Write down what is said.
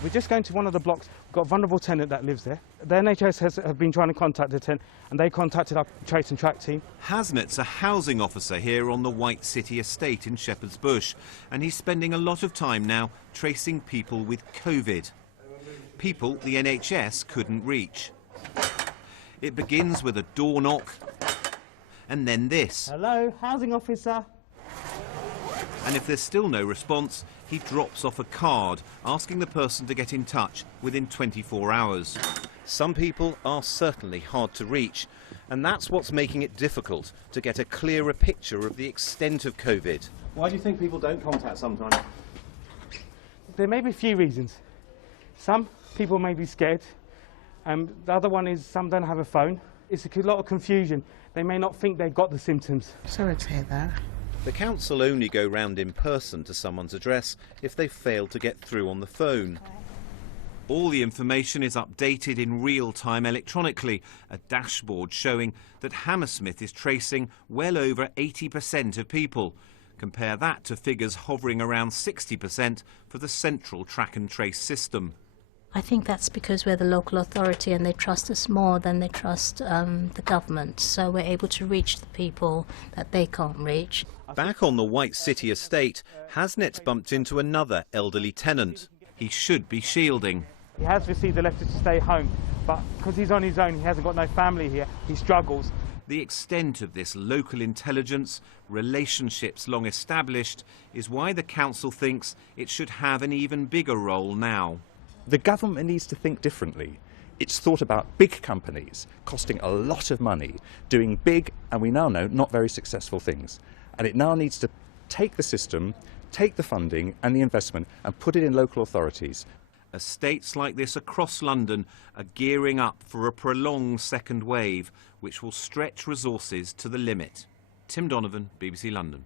We're just going to one of the blocks. We've got a vulnerable tenant that lives there. The NHS have been trying to contact the tenant, and they contacted our trace and track team. Hasnett's a housing officer here on the White City estate in Shepherd's Bush, and he's spending a lot of time now tracing people with COVID. People the NHS couldn't reach. It begins with a door knock, and then this. Hello, housing officer. And if there's still no response, he drops off a card asking the person to get in touch within 24 hours. Some people are certainly hard to reach, and that's what's making it difficult to get a clearer picture of the extent of COVID. Why do you think people don't contact sometimes? There may be a few reasons. Some people may be scared. The other one is some don't have a phone. It's a lot of confusion. They may not think they've got the symptoms. Sorry to hear that. The council only go round in person to someone's address if they fail to get through on the phone. All the information is updated in real time electronically, a dashboard showing that Hammersmith is tracing well over 80% of people. Compare that to figures hovering around 60% for the central track and trace system. I think that's because we're the local authority and they trust us more than they trust the government, so we're able to reach the people that they can't reach. Back on the White City estate, Hasnett's bumped into another elderly tenant. He should be shielding. He has received a letter to stay home, but because he's on his own, he hasn't got no family here, he struggles. The extent of this local intelligence, relationships long established, is why the council thinks it should have an even bigger role now. The government needs to think differently. It's thought about big companies costing a lot of money, doing big, and we now know, not very successful things. And it now needs to take the system, take the funding and the investment and put it in local authorities. Estates like this across London are gearing up for a prolonged second wave, which will stretch resources to the limit. Tim Donovan, BBC London.